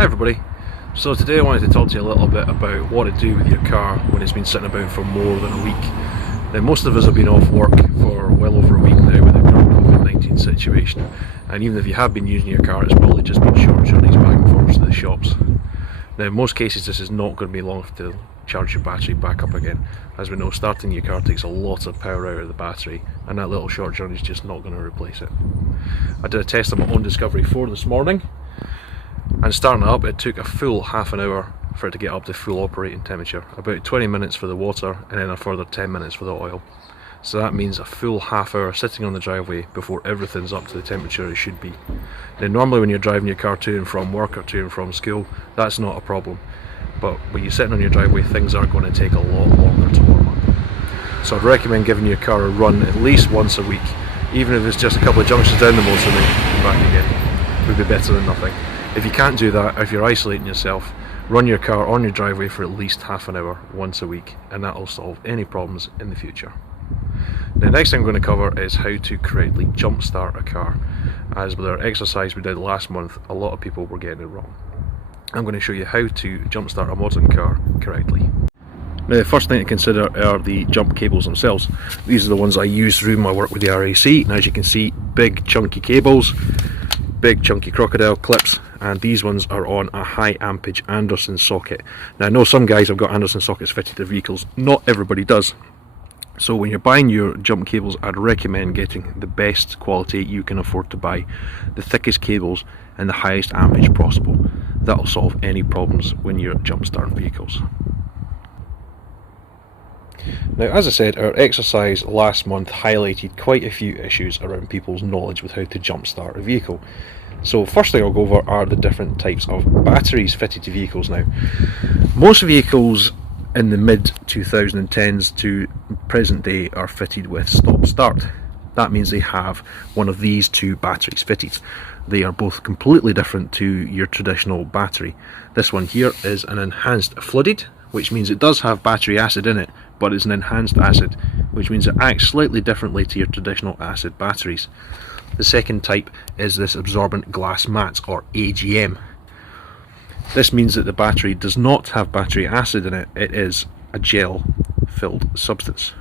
Hi everybody. So today I wanted to talk to you a little bit about what to do with your car when it's been sitting about for more than a week. Now most of us have been off work for well over a week now with the current COVID-19 situation, and even if you have been using your car, it's probably just been short journeys back and forth to the shops. Now in most cases this is not going to be long to charge your battery back up again. As we know, starting your car takes a lot of power out of the battery, and that little short journey is just not going to replace it. I did a test on my own Discovery 4 this morning, and starting it up, it took a full half an hour for it to get up to full operating temperature. About 20 minutes for the water and then a further 10 minutes for the oil. So that means a full half hour sitting on the driveway before everything's up to the temperature it should be. Now normally when you're driving your car to and from work or to and from school, that's not a problem. But when you're sitting on your driveway, things are going to take a lot longer to warm up. So I'd recommend giving your car a run at least once a week, even if it's just a couple of junctions down the motorway and back again. It would be better than nothing. If you can't do that, if you're isolating yourself, run your car on your driveway for at least half an hour once a week, and that will solve any problems in the future. The next thing I'm going to cover is how to correctly jump start a car. As with our exercise we did last month, a lot of people were getting it wrong. I'm going to show you how to jump start a modern car correctly. Now the first thing to consider are the jump cables themselves. These are the ones I use through my work with the RAC, and as you can see, big chunky cables, big chunky crocodile clips, and these ones are on a high ampage Anderson socket. Now I know some guys have got Anderson sockets fitted to vehicles, not everybody does. So when you're buying your jump cables, I'd recommend getting the best quality you can afford to buy, the thickest cables and the highest ampage possible. That'll solve any problems when you're jump starting vehicles. Now as I said, our exercise last month highlighted quite a few issues around people's knowledge with how to jump start a vehicle. So first thing I'll go over are the different types of batteries fitted to vehicles now. Most vehicles in the mid 2010s to present day are fitted with stop start. That means they have one of these two batteries fitted. They are both completely different to your traditional battery. This one here is an enhanced flooded, which means it does have battery acid in it, but it's an enhanced acid, which means it acts slightly differently to your traditional acid batteries. The second type is this absorbent glass mat, or AGM. This means that the battery does not have battery acid in it, it is a gel filled substance.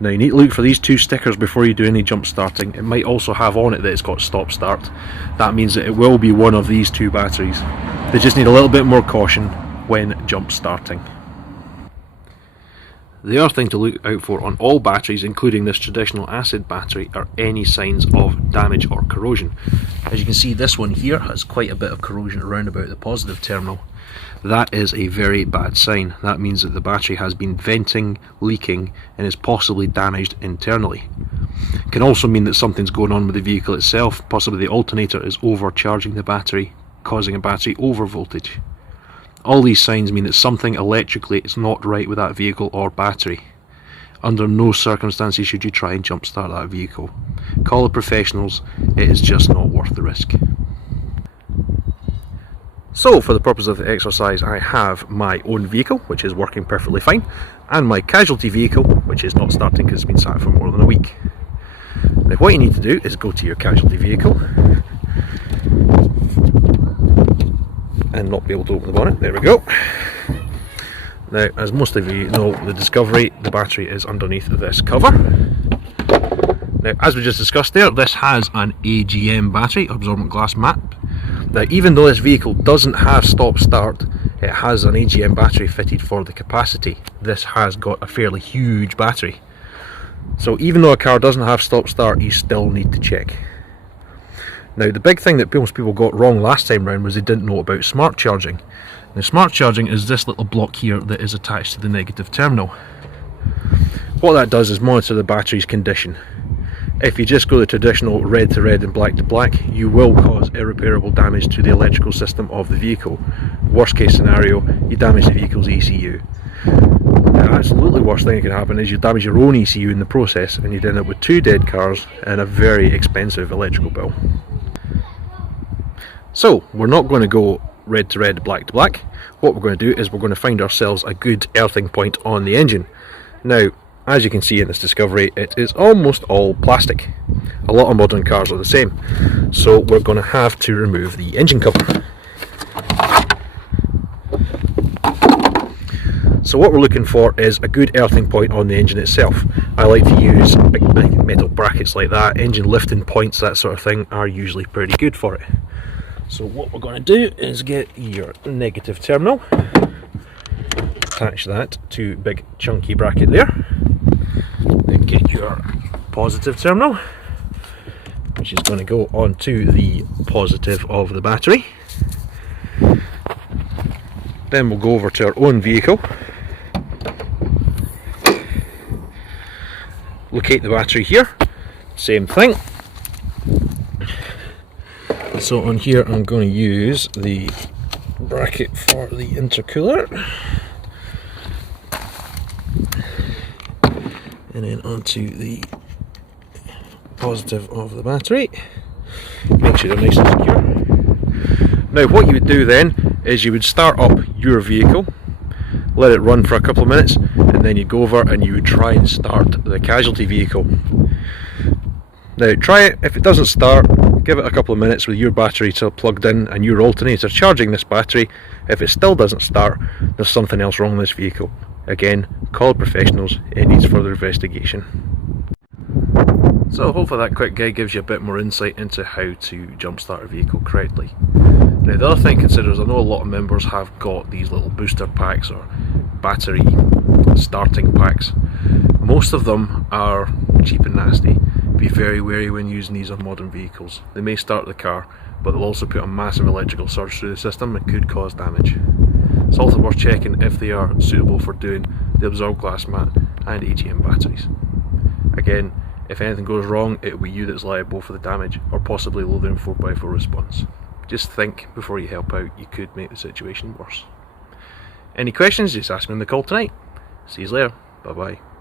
Now you need to look for these two stickers before you do any jump starting. It might also have on it that it's got stop start. That means that it will be one of these two batteries. They just need a little bit more caution when jump starting. The other thing to look out for on all batteries, including this traditional acid battery, are any signs of damage or corrosion. As you can see, this one here has quite a bit of corrosion around about the positive terminal. That is a very bad sign. That means that the battery has been venting, leaking, and is possibly damaged internally. It can also mean that something's going on with the vehicle itself. Possibly the alternator is overcharging the battery, causing a battery overvoltage. All these signs mean that something electrically is not right with that vehicle or battery. Under no circumstances should you try and jump start that vehicle. Call the professionals, it is just not worth the risk. So for the purpose of the exercise, I have my own vehicle, which is working perfectly fine, and my casualty vehicle, which is not starting because it's been sat for more than a week. Now what you need to do is go to your casualty vehicle and not be able to open the bonnet. There we go. Now, as most of you know, the Discovery, the battery is underneath this cover. Now, as we just discussed there, this has an AGM battery, absorbent glass mat. Now, even though this vehicle doesn't have stop start, it has an AGM battery fitted for the capacity. This has got a fairly huge battery. So even though a car doesn't have stop start, you still need to check. Now the big thing that most people got wrong last time round was they didn't know about smart charging. Now smart charging is this little block here that is attached to the negative terminal. What that does is monitor the battery's condition. If you just go the traditional red to red and black to black, you will cause irreparable damage to the electrical system of the vehicle. Worst case scenario, you damage the vehicle's ECU. The absolutely worst thing that can happen is you damage your own ECU in the process, and you'd end up with 2 dead cars and a very expensive electrical bill. So we're not going to go red to red, black to black. What we're going to do is we're going to find ourselves a good earthing point on the engine. Now, as you can see in this Discovery, it is almost all plastic. A lot of modern cars are the same. So we're going to have to remove the engine cover. So what we're looking for is a good earthing point on the engine itself. I like to use big metal brackets like that. Engine lifting points, that sort of thing, are usually pretty good for it. So what we're going to do is get your negative terminal, attach that to big chunky bracket there, then get your positive terminal, which is going to go onto the positive of the battery. Then we'll go over to our own vehicle, locate the battery here, same thing. So on here I'm going to use the bracket for the intercooler, and then onto the positive of the battery. Make sure they're nice and secure. Now what you would do then is you would start up your vehicle, let it run for a couple of minutes, and then you go over and you would try and start the casualty vehicle. Now try it. If it doesn't start, give it a couple of minutes with your battery still plugged in and your alternator charging this battery. If it still doesn't start, there's something else wrong with this vehicle. Again, call professionals, it needs further investigation. So hopefully that quick guide gives you a bit more insight into how to jump start a vehicle correctly. Now the other thing to consider is I know a lot of members have got these little booster packs or battery starting packs. Most of them are cheap and nasty. Be very wary when using these on modern vehicles. They may start the car, but they'll also put a massive electrical surge through the system and could cause damage. It's also worth checking if they are suitable for doing the absorb glass mat and AGM batteries. Again, if anything goes wrong, it will be you that's liable for the damage, or possibly Lothian 4x4 response. Just think before you help out, you could make the situation worse. Any questions, just ask me on the call tonight. See you later, bye bye.